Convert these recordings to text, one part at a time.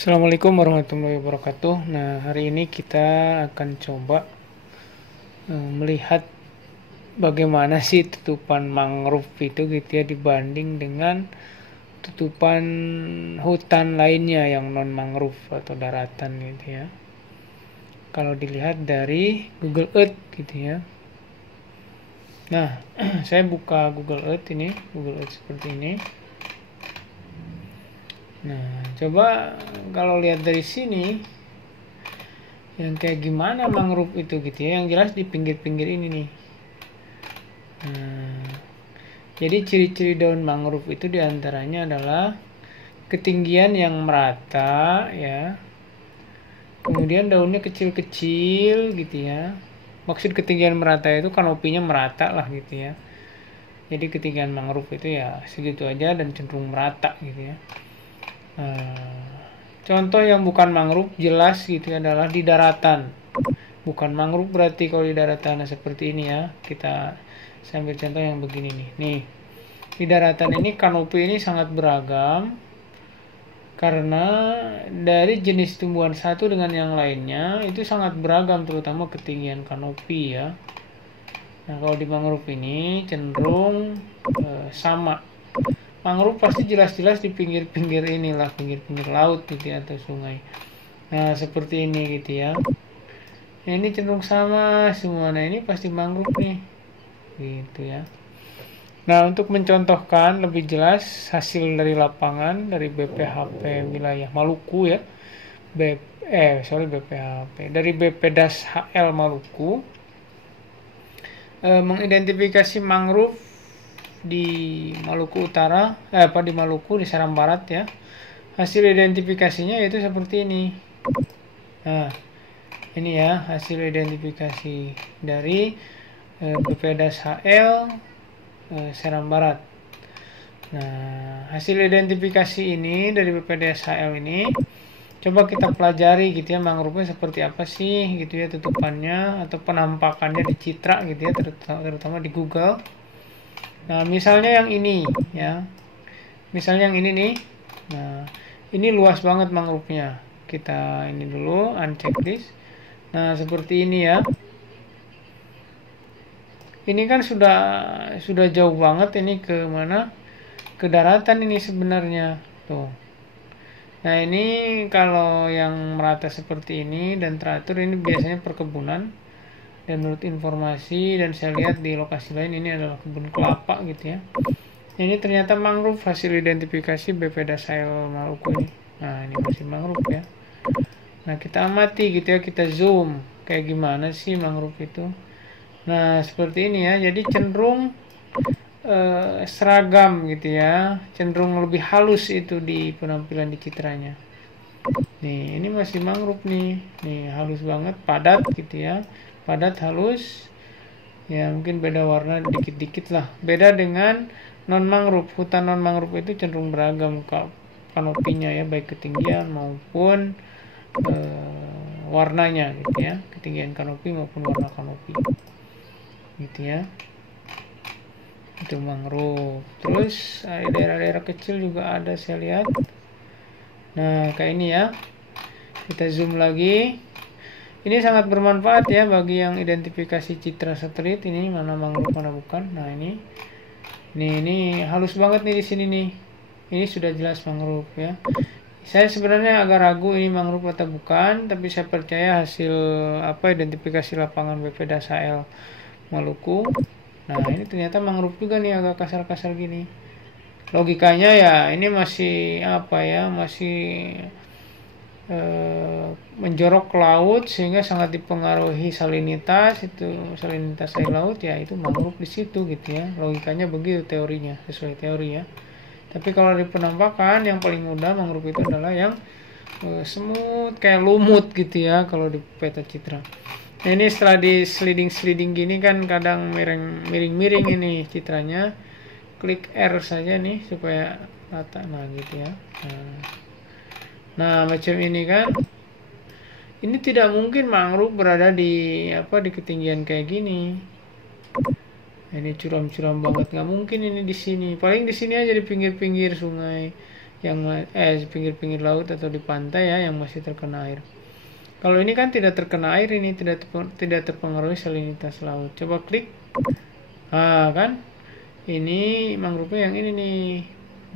Assalamualaikum warahmatullahi wabarakatuh. Nah, hari ini kita akan coba melihat bagaimana sih tutupan mangrove itu gitu ya dibanding dengan tutupan hutan lainnya yang non mangrove atau daratan gitu ya. Kalau dilihat dari Google Earth gitu ya. Nah, saya buka Google Earth ini, Google Earth seperti ini. Nah, coba kalau lihat dari sini yang kayak gimana mangrove itu gitu ya, yang jelas di pinggir-pinggir ini nih. Nah, jadi ciri-ciri daun mangrove itu diantaranya adalah ketinggian yang merata ya, kemudian daunnya kecil-kecil gitu ya. Maksud ketinggian merata itu kanopinya merata lah gitu ya. Jadi ketinggian mangrove itu ya segitu aja dan cenderung merata gitu ya. Contoh yang bukan mangrove jelas gitu ya adalah di daratan. Bukan mangrove berarti kalau di daratan seperti ini ya. Kita sambil contoh yang begini nih. Nih, di daratan ini kanopi ini sangat beragam karena dari jenis tumbuhan satu dengan yang lainnya itu sangat beragam, terutama ketinggian kanopi ya. Nah, kalau di mangrove ini cenderung sama. Mangrove pasti jelas-jelas di pinggir-pinggir inilah, pinggir-pinggir laut gitu ya, atau sungai. Nah, seperti ini gitu ya. Nah, ini cenderung sama semua. Nah, ini pasti mangrove nih. Gitu ya. Nah, untuk mencontohkan lebih jelas hasil dari lapangan dari BPHP wilayah Maluku ya. BPHP. Dari BPDAS HL Maluku mengidentifikasi mangrove di Maluku Utara, di Maluku di Seram Barat ya. Hasil identifikasinya yaitu seperti ini. Nah, ini ya hasil identifikasi dari BPDAS HL Seram Barat. Nah, hasil identifikasi ini dari BPDAS HL ini coba kita pelajari gitu ya, mangrove-nya seperti apa sih gitu ya, tutupannya atau penampakannya di citra gitu ya, terutama di Google. Nah, misalnya yang ini ya. Misalnya yang ini nih. Nah, ini luas banget mangrove-nya. Kita ini dulu uncheck this. Nah, seperti ini ya. Ini kan sudah jauh banget ini ke mana? Ke daratan ini sebenarnya. Tuh. Nah, ini kalau yang merata seperti ini dan teratur ini biasanya perkebunan. Dan menurut informasi dan saya lihat di lokasi lain ini adalah kebun kelapa gitu ya. Ini ternyata mangrove hasil identifikasi BPDAS HL Maluku ini. Nah, ini masih mangrove ya. Nah, kita amati gitu ya, kita zoom kayak gimana sih mangrove itu. Nah, seperti ini ya. Jadi cenderung seragam gitu ya, cenderung lebih halus itu di penampilan di citranya. Nih, ini masih mangrove nih. Nih, halus banget, padat gitu ya. Padat, halus. Ya, mungkin beda warna dikit-dikit lah. Beda dengan non mangrove. Hutan non mangrove itu cenderung beragam kanopinya ya, baik ketinggian maupun warnanya gitu ya, ketinggian kanopi maupun warna kanopi gitu ya. Itu mangrove. Terus daerah-daerah kecil juga ada saya lihat. Nah, kayak ini ya. Kita zoom lagi. Ini sangat bermanfaat ya bagi yang identifikasi citra satelit. Ini mana mangrove mana bukan. Nah, ini halus banget nih di sini nih. Ini sudah jelas mangrove ya. Saya sebenarnya agak ragu ini mangrove atau bukan, tapi saya percaya hasil identifikasi lapangan BPDAS HL Maluku. Nah, ini ternyata mangrove juga nih, agak kasar-kasar gini. Logikanya ya ini masih masih menjorok ke laut sehingga sangat dipengaruhi salinitas air laut ya, itu mangrove di situ gitu ya. Logikanya begitu teorinya, sesuai teori ya. Tapi kalau di penampakan yang paling mudah mangrove itu adalah yang semut kayak lumut gitu ya kalau di peta citra. Nah, ini setelah di sliding gini kan kadang miring ini citranya. Klik R saja nih supaya rata, nah gitu ya. Nah, macam ini kan. Ini tidak mungkin mangrove berada di ketinggian kayak gini. Ini curam-curam banget, nggak mungkin ini di sini. Paling di sini aja di pinggir-pinggir sungai. pinggir-pinggir laut atau di pantai ya yang masih terkena air. Kalau ini kan tidak terkena air, ini tidak terpengaruhi salinitas laut. Coba klik. Kan ini mangrove yang ini nih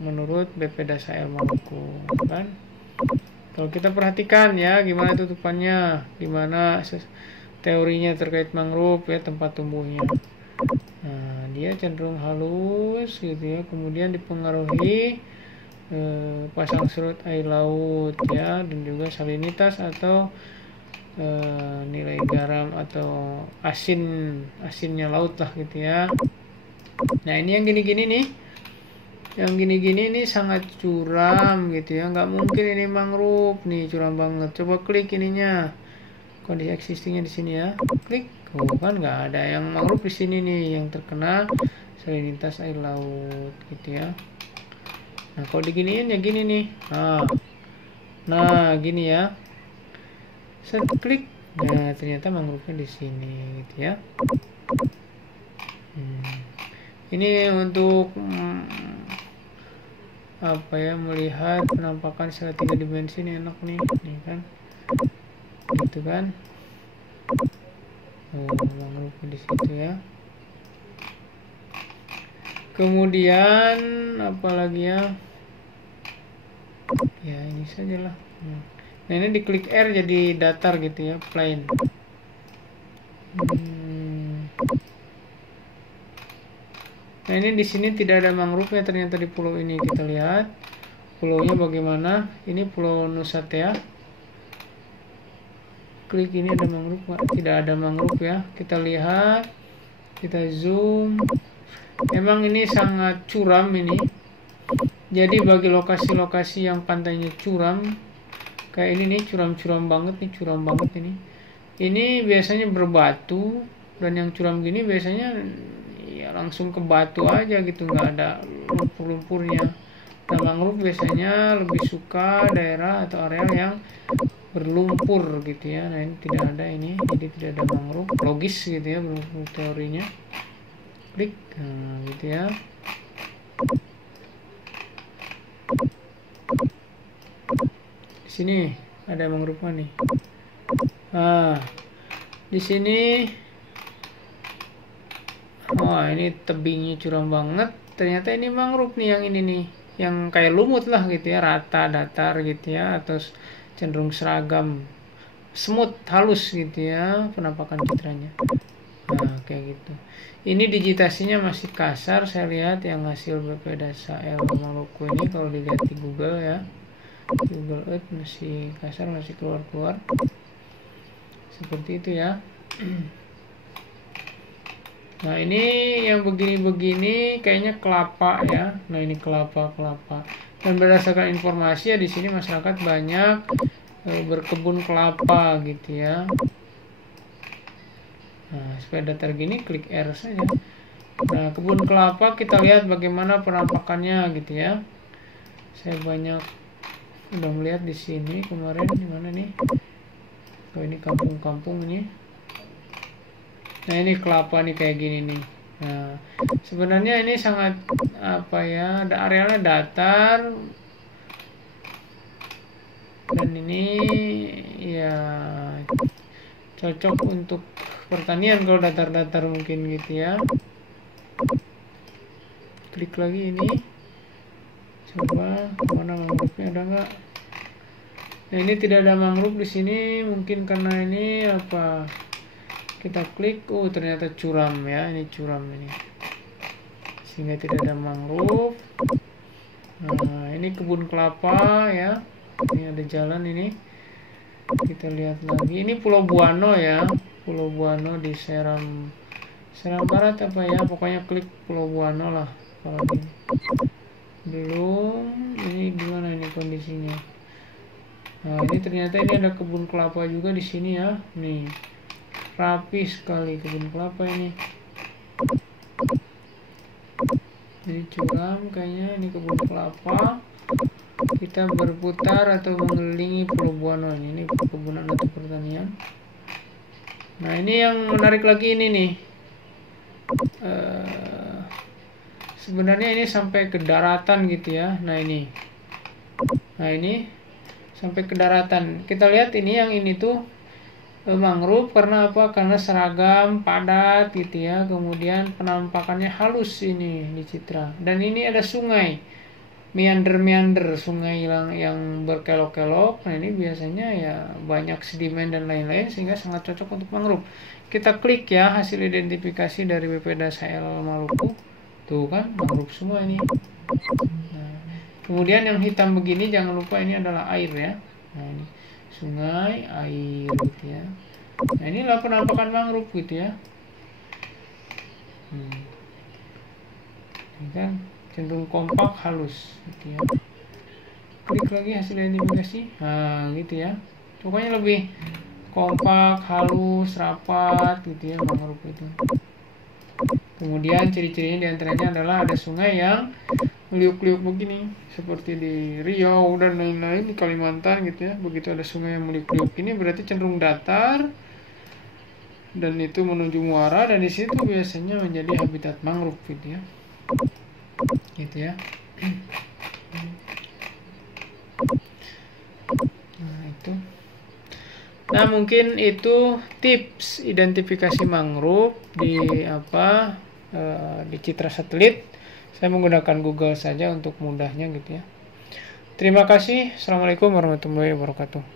menurut BP Dasael Maluku kan. Kalau kita perhatikan ya gimana tutupannya, gimana teorinya terkait mangrove ya, tempat tumbuhnya. Nah, dia cenderung halus gitu ya, kemudian dipengaruhi pasang surut air laut ya, dan juga salinitas atau nilai garam atau asinnya laut lah gitu ya. Nah ini yang gini-gini nih, yang gini-gini nih sangat curam gitu ya, nggak mungkin ini mangrove nih, curam banget. Coba klik ininya, kondisi existingnya di sini ya, klik. Kan nggak ada yang mangrove di sini nih yang terkena salinitas air laut gitu ya. Nah kalau diginiin ya gini nih, nah gini ya, set klik, nah ternyata mangrove-nya di sini gitu ya. Ini untuk apa ya, melihat penampakan secara 3 dimensi ini enak nih kan, gitu kan. Mangrove di situ ya. Kemudian apalagi ya, ya ini sajalah. Nah ini diklik R jadi datar gitu ya, plain. Nah ini di sini tidak ada mangrove ya ternyata di pulau ini. Kita lihat pulaunya bagaimana. Ini Pulau Nusatea. Klik ini ada mangrove nggak? Tidak ada mangrove ya. Kita lihat, kita zoom. Emang ini sangat curam ini. Jadi bagi lokasi-lokasi yang pantainya curam, kayak ini nih, curam-curam banget nih, curam banget ini. Ini biasanya berbatu, dan yang curam gini biasanya ya langsung ke batu aja gitu, nggak ada lumpur-lumpurnya. Nah mangrove biasanya lebih suka daerah atau area yang berlumpur gitu ya. Nah ini tidak ada ini, jadi tidak ada mangrove. Logis gitu ya menurut teorinya. Klik, nah gitu ya. Di sini ada mangrove nih. Nah di sini, ini tebingnya curam banget. Ternyata ini mangrove nih, yang ini nih, yang kayak lumut lah gitu ya, rata, datar gitu ya, atau cenderung seragam, smooth, halus gitu ya penampakan citranya. Nah kayak gitu. Ini digitasinya masih kasar, saya lihat yang hasil BP Dasael Maluku ini kalau dilihat di Google ya, di Google Earth masih kasar, masih keluar-keluar seperti itu ya. Nah ini yang begini-begini kayaknya kelapa ya. Nah ini kelapa. Dan berdasarkan informasi ya di sini masyarakat banyak berkebun kelapa gitu ya. Nah supaya datar gini klik R saja. Nah kebun kelapa kita lihat bagaimana penampakannya gitu ya. Saya banyak udah melihat di sini kemarin, di mana nih? Oh ini kampung-kampung ini. Nah ini kelapa nih kayak gini nih. Nah sebenarnya ini sangat apa ya, arealnya datar, dan ini ya cocok untuk pertanian kalau datar-datar mungkin gitu ya. Klik lagi ini, coba mana mangrove-nya, ada nggak? Nah ini tidak ada mangrove di sini, mungkin karena ini apa, kita klik, ternyata curam ya, ini curam ini, sehingga tidak ada mangrove. Nah ini kebun kelapa ya, ini ada jalan ini, kita lihat lagi. Ini Pulau Buano ya, Pulau Buano di Seram Barat apa ya, pokoknya klik Pulau Buano lah kalau ini. Belum, ini gimana ini kondisinya? Nah ini ternyata ini ada kebun kelapa juga di sini ya, nih rapi sekali kebun kelapa ini. Ini curam kayaknya, ini kebun kelapa. Kita berputar atau mengelilingi Pulau Buano ini perkebunan atau pertanian. Nah ini yang menarik lagi ini nih, sebenarnya ini sampai ke daratan gitu ya. Nah ini Nah ini sampai ke daratan. Kita lihat ini yang ini tuh mangrove karena apa? Karena seragam, padat gitu ya. Kemudian penampakannya halus ini di citra. Dan ini ada sungai, meander-meander, sungai yang berkelok-kelok. Nah ini biasanya ya banyak sedimen dan lain-lain sehingga sangat cocok untuk mangrove. Kita klik ya hasil identifikasi dari BPDAS HL Maluku. Tuh kan mangrove semua ini. Nah, kemudian yang hitam begini jangan lupa ini adalah air ya. Nah ini sungai, air gitu ya. Nah inilah penampakan mangrove gitu ya. Ini kan cenderung kompak, halus gitu ya. Klik lagi hasil identifikasi. Nah gitu ya. Pokoknya lebih kompak, halus, rapat gitu ya mangrove itu. Kemudian ciri-cirinya diantaranya adalah ada sungai yang meliuk-liuk begini seperti di Riau dan lain-lain di Kalimantan gitu ya. Begitu ada sungai yang meliuk-liuk ini berarti cenderung datar dan itu menuju muara, dan di situ biasanya menjadi habitat mangrove gitu ya. Gitu ya. Nah itu. Nah mungkin itu tips identifikasi mangrove di di citra satelit. Saya menggunakan Google saja untuk mudahnya gitu ya. Terima kasih. Assalamualaikum warahmatullahi wabarakatuh.